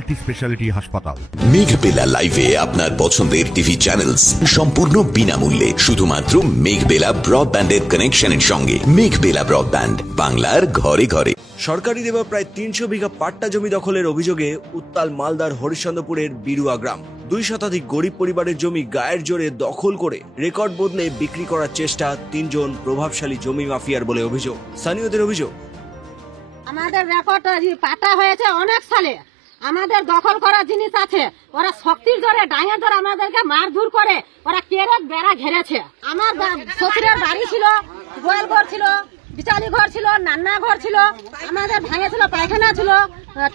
Multi speciality হাসপাতাল। মেঘবেলা লাইভে আপনার পছন্দের টিভি চ্যানেলস সম্পূর্ণ বিনামূল্যে, শুধুমাত্র মেঘবেলা ব্রডব্যান্ডের কানেকশনের সঙ্গে। মেঘবেলা ব্রডব্যান্ড, বাংলার ঘরে ঘরে। সরকারি দেওয়া প্রায় ৩০০ বিঘা পাট্টা জমি দখলের অভিযোগে উত্তাল মালদার হরিশ্চন্দ্রপুরের বিরুয়া গ্রাম। ২ শতাধিক গরিব পরিবারের জমি গায়ের জোরে দখল করে রেকর্ড বদলে বিক্রি করার চেষ্টা ৩ জন প্রভাবশালী জমি মাফিয়ার বলে অভিযোগ। স্থানীয়দের অভিযোগ, আমাদের রেকর্ড পাটা হয়েছে অনেক সালে, আমাদের দখল করার জিনিস আছে, ওরা শক্তির জোরে ডাঙের জোরে আমাদেরকে মারধর করে, ওরা কেরেক বেড়া ঘেরেছে। আমার শ্বশুরের বাড়ি ছিল, গোয়াল ঘর ছিল, বিচালি ঘর ছিল, নান্না ঘর ছিল, আমাদের ভাঙে ছিল, পায়খানা ছিল,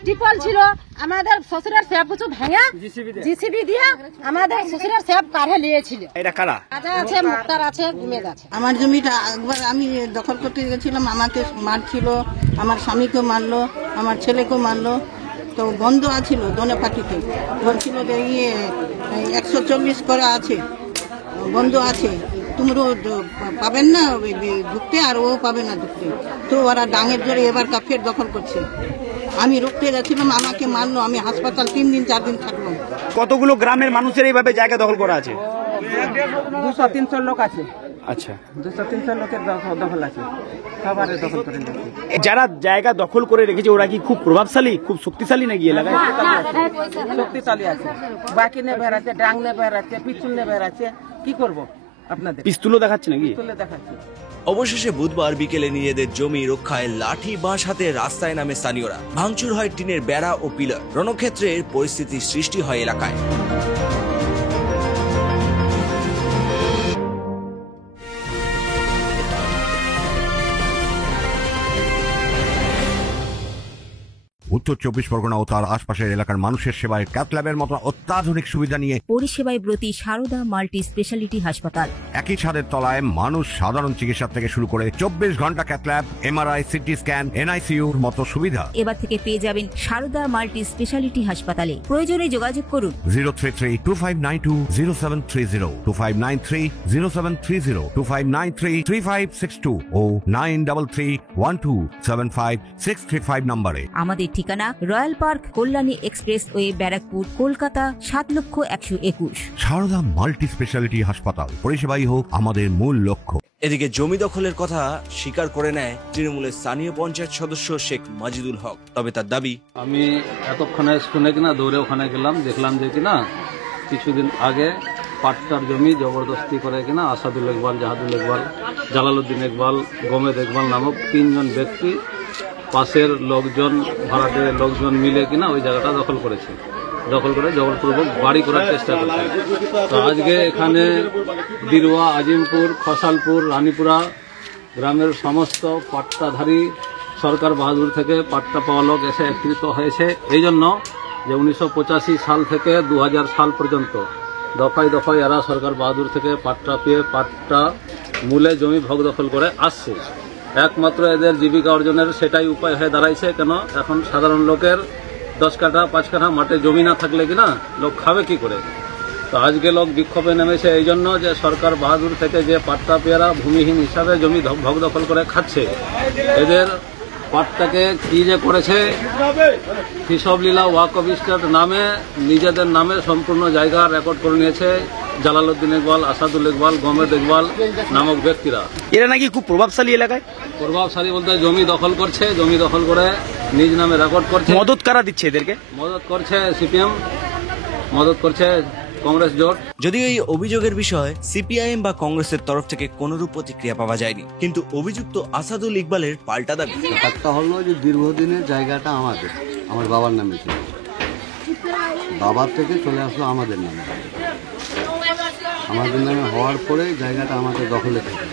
টিপল ছিল, আমাদের শ্বশুরের সব কিছু ভেঙে জিসিবি দিয়ে আমাদের শ্বশুরের সব কাঢ়ে নিয়েছিল। এটা কারা? রাজা আছে, মুক্তার আছে, গুমেদ আছে। আমার জমিটা একবার আমি দখল করতে গেছিলাম, আমাকে মারছিল, আমার স্বামীকে মারলো, আমার ছেলেকেও মারলো। তো বন্ধ আছিল দোনে পার্টিতে, বলছিল যে 140 করে আছে, বন্ধ আছে, তোমরাও পাবেন না ঢুকতে, আর ও পাবে না ঢুকতে। তো ওরা ডাঙের জোরে এবার ফের দখল করছে। আমি রুখতে গেছিলাম, আমাকে মারলো, আমি হাসপাতাল 3 দিন 4 দিন থাকলাম। কতগুলো গ্রামের মানুষের এইভাবে জায়গা দখল করা আছে? 200-300 লোক আছে। আচ্ছা, 200-300 লোকের দখল আছে, সবারে দখল করে রেখেছে। যারা জায়গা দখল করে রেখেছে ওরা কি খুব প্রভাবশালী, খুব শক্তিশালী নাকি এলাকায়? শক্তিশালী আছে, বাকি নে বেড়াচ্ছে, ডাং নে বেড়াচ্ছে, পিছুল নে বেড়াচ্ছে, কি করবো আপনাদের? পিস্তুলও দেখাচ্ছে নাকি? পিস্তুলে দেখাচ্ছে। অবশেষে বুধবার বিকেলে নিজেদের জমি রক্ষায় লাঠি বাঁশ হাতে রাস্তায় নামে স্থানীয়রা। ভাঙচুর হয় টিনের বেড়া ও পিলার। রণক্ষেত্রের পরিস্থিতির সৃষ্টি হয় এলাকায়। উত্তর 24 পরগনা ও তার আশপাশের এলাকার মানুষের সেবায় ক্যাথ ল্যাবের মতো অত্যাধুনিক সুবিধা নিয়ে পরিষেবায় ব্রতী সারদা মাল্টি স্পেশালিটি হাসপাতাল। একই ছাদের তলায় মানুষ সাধারণ চিকিৎসা থেকে শুরু করে 24 ঘন্টা cath lab, MRI, CT scan, এনআইসিইউর মতো সুবিধা এবার থেকে পেয়ে যাবেন সারদা মাল্টি স্পেশালিটি হাসপাতালে। প্রয়োজনে যোগাযোগ করুন 033-2592-0730, 2593-0730, 2593-3562 ও 9331275635 নম্বরে। আমাদের ঠিকানা Royal Park, Kalyani Expressway, Barrackpore, Kolkata 7,01,21। Sarada multi speciality হাসপাতাল, পরিষেবাই হোক আমাদের মূল লক্ষ্য। এদিকে জমি দখলের কথা স্বীকার করে নেয় তৃণমূলের স্থানীয় পঞ্চায়েত সদস্য শেখ মাজিদুল হক। তবে তার দাবি, আমি এতক্ষণে শুনে কিনা দৌড়ে ওখানে গেলাম, দেখলাম যে কিনা কিছুদিন আগে পাট্টার জমি জবরদস্তি করে কিনা আসাদুল ইকবাল, জাহাদুল ইকবাল, জালালউদ্দিন ইকবাল, গোমেদ ইকবাল নামক 3 জন ব্যক্তি পাশের লোকজন, ভাড়াটের লোকজন মিলে কিনা ওই জায়গাটা দখল করেছে। দখল করে জবরপূর্বক বাড়ি করার চেষ্টা করছে। তো আজকে এখানে বিরুয়া, আজিমপুর, খসালপুর, রানীপুরা গ্রামের সমস্ত পাট্টাধারী সরকার বাহাদুর থেকে পাট্টা পাওয়া লোক এসে একত্রিত হয়েছে। এই জন্য যে 1985 সাল থেকে 2000 সাল পর্যন্ত দফায় দফায় এরা সরকার বাহাদুর থেকে পাট্টা পেয়ে পাট্টা মূলে জমি ভোগ দখল করে আসছে। একমাত্র এদের জীবিকা অর্জনের সেটাই উপায় হয়ে দাঁড়াইছে। কেন এখন সাধারণ লোকের 10 কাঠা 5 কাঠা মাঠে জমি না থাকলে কিনা লোক খাবে কি করে? তো আজকে লোক বিক্ষোভে নেমেছে এই জন্য যে সরকার বাহাদুর থেকে যে পাট্টা পেয়ারা ভূমিহীন হিসাবে জমি ভোগ দখল করে খাচ্ছে, এদের পাট্টাকে কি যে করেছে, হিসাবলীলা ওয়াকফ স্টেট নামে নিজেদের নামে সম্পূর্ণ জায়গা রেকর্ড করে নিয়েছে জালালউদ্দিন ইকবাল, আসাদুল ইকবাল, গোমেদ ইকবাল নামক ব্যক্তিরা। এরা নাকি খুব প্রভাবশালী এলাকায়? প্রভাবশালী বলতে জমি দখল করছে, জমি দখল করে নিজ নামে রেকর্ড করছে। মদত কারা দিচ্ছে এদেরকে? মদত করছে সিপিএম, মদত করছে কংগ্রেস জোট। যদিও এই অভিযোগের বিষয়ে সিপিআইএম বা কংগ্রেসের তরফ থেকে কোনরূপ প্রতিক্রিয়া পাওয়া যায়নি, কিন্তু অভিযুক্ত আসাদুল ইকবালের পাল্টা দাবি। ব্যাপারটা হলো যে দীর্ঘদিনের জায়গাটা আমাদের, আমার বাবার নামে ছিল, বাবার থেকে চলে আসলো আমাদের নামে। আমাদের নামে হওয়ার পরে জায়গাটা আমাদের দখলে থাকে।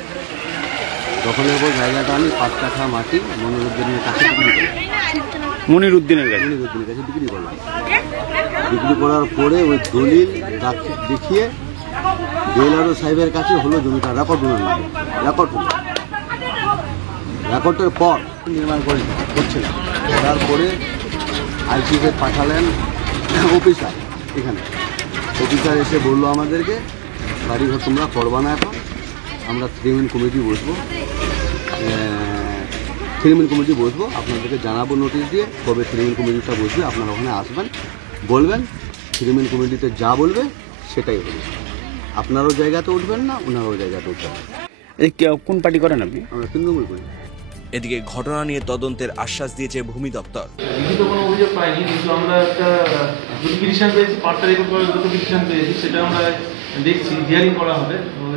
দখলের পর জায়গাটা আমি 5 কাঠা মাটি মনিরুদ্দিনের কাছে বিক্রি করলাম। মনিরুদ্দিনের কাছে বিক্রি করলাম। বিক্রি করার পরে ওই দলিল দেখিয়ে বেলারো সাহেবের কাছে হলো জমিটা রেকর্ড হলো, রেকর্ডের পর নির্মাণ করছিলাম। তারপরে আইসিতে পাঠালেন অফিসার, এখানে অফিসার এসে বললো আমাদেরকে বাড়িঘর তোমরা করবা না, এখন আমরা 3 কমিটি বসবো, আপনাদেরকে জানাবো নোটিশ দিয়ে, কবে 3 কমিটিটা বসবে আপনারা ওখানে আসবেন, বলবেন, ক্রিমিনাল কমিটিতে যা বলবে সেটাই হবে। আপনারও জায়গাতে উঠবেন না, ওনারও জায়গাতে উঠবেন না। কোন পার্টি করেন আপনি? আমরা তৃণমূল করি। এদিকে ঘটনা নিয়ে তদন্তের আশ্বাস দিয়েছে ভূমি দপ্তর। লিখিত কোনো অভিযোগ পাইনি, কিন্তু আমরা একটা দুটো পিটিশন পেয়েছি, পাট্টা রেকর্ড করার দুটো পিটিশন পেয়েছি, সেটা আমরা দেখছি, হিয়ারিং করা হবে।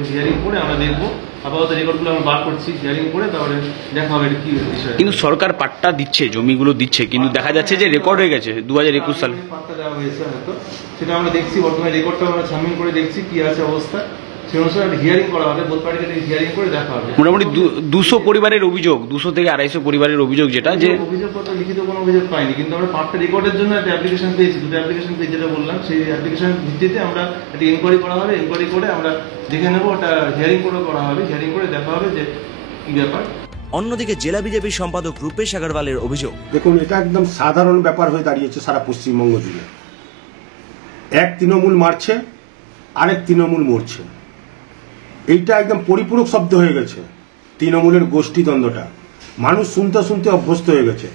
হিয়ারিং করে আমরা দেখবো, আপাতত রেকর্ডগুলো আমরা বার করছি, হিয়ারিং করে তারপরে দেখা হবে কি বিষয়। কিন্তু সরকার পাট্টা দিচ্ছে, জমিগুলো দিচ্ছে, কিন্তু দেখা যাচ্ছে যে রেকর্ড হয়ে গেছে 2021 সালে পাট্টা দেওয়া হয়েছে হয়তো, সেটা আমরা দেখছি। বর্তমানে রেকর্ডটা আমরা ছানবিন করে দেখছি কি আছে অবস্থা, সেই অনুসারে একটা হিয়ারিং করা হবে, বোথ পার্টিকে হিয়ারিং করে দেখা হবে। মোটামুটি 200 পরিবারের অভিযোগ, 200 থেকে 250 পরিবারের অভিযোগ, যেটা যে অভিযোগপত্র লিখিত কোনো অভিযোগ পাইনি, কিন্তু আমরা পাট্টা রেকর্ডের জন্য একটা অ্যাপ্লিকেশন পেয়েছি, দুটো অ্যাপ্লিকেশন পেয়েছি, যেটা বললাম সেই অ্যাপ্লিকেশন ভিত্তিতে আমরা একটা ইনকোয়ারি করা হবে। ইনকোয়ারি করে আমরা দেখে নেবো, ওটা হিয়ারিং করে করা হবে, হিয়ারিং করে দেখা হবে যে কি ব্যাপার। অন্যদিকে জেলা বিজেপির সম্পাদক রূপেশ আগরওয়ালের অভিযোগ, দেখুন, এটা একদম সাধারণ ব্যাপার হয়ে দাঁড়িয়েছে সারা পশ্চিমবঙ্গ জুড়ে। এক তৃণমূল মারছে, আরেক তৃণমূল মরছে। এইটা একদম পরিপূরক শব্দ হয়ে গেছে তৃণমূলের গোষ্ঠীদ্বন্দ্বটা। মানুষ শুনতে শুনতে অভ্যস্ত হয়ে গেছে।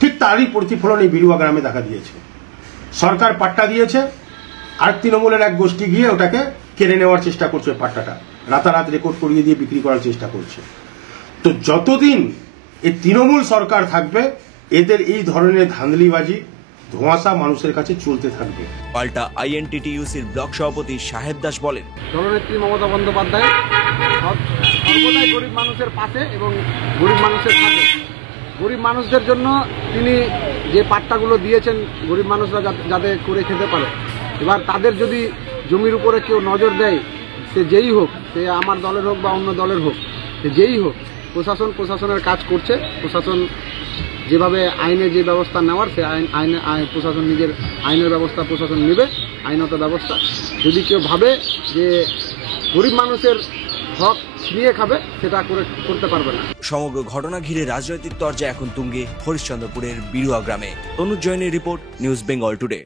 ঠিক তারই প্রতিফলন এই বিরুয়া গ্রামে দেখা দিয়েছে। সরকার পাট্টা দিয়েছে, আর তৃণমূলের এক গোষ্ঠী গিয়ে ওটাকে কেড়ে নেওয়ার চেষ্টা করছে। পাট্টাটা রাতারাত রেকর্ড করিয়ে দিয়ে বিক্রি করার চেষ্টা করছে। তো যতদিন এই তৃণমূল সরকার থাকবে, এদের এই ধরনের ধাঁধলিবাজি ধোঁয়াশা মানুষের কাছে চলতে থাকবে। পাল্টা আইএনটিটিইউসির ব্লক সভাপতি সাহেব দাস বলেন, দলনেত্রী মমতা বন্দ্যোপাধ্যায় সর্বদাই গরিব মানুষের পাশে এবং গরিব মানুষের সাথে। গরিব মানুষদের জন্য তিনি যে পাট্টাগুলো দিয়েছেন, গরিব মানুষরা যাতে করে খেতে পারে। এবার তাদের যদি জমির উপরে কেউ নজর দেয়, সে যেই হোক, সে আমার দলের হোক বা অন্য দলের হোক, সে যেই হোক, প্রশাসনের কাজ করছে। প্রশাসন যেভাবে আইনে যে ব্যবস্থা নেওয়ার, সে প্রশাসন নিজের আইনের ব্যবস্থা প্রশাসন নেবে, আইনত ব্যবস্থা। যদি কেউ ভাবে যে গরিব মানুষের হক ছিনিয়ে খাবে, সেটা করতে পারবে না। সমগ্র ঘটনা ঘিরে রাজনৈতিক তরজা এখন তুঙ্গে হরিশ্চন্দ্রপুরের বিরুয়া গ্রামে। তনুজ জৈনের রিপোর্ট, নিউজ বেঙ্গল টুডে।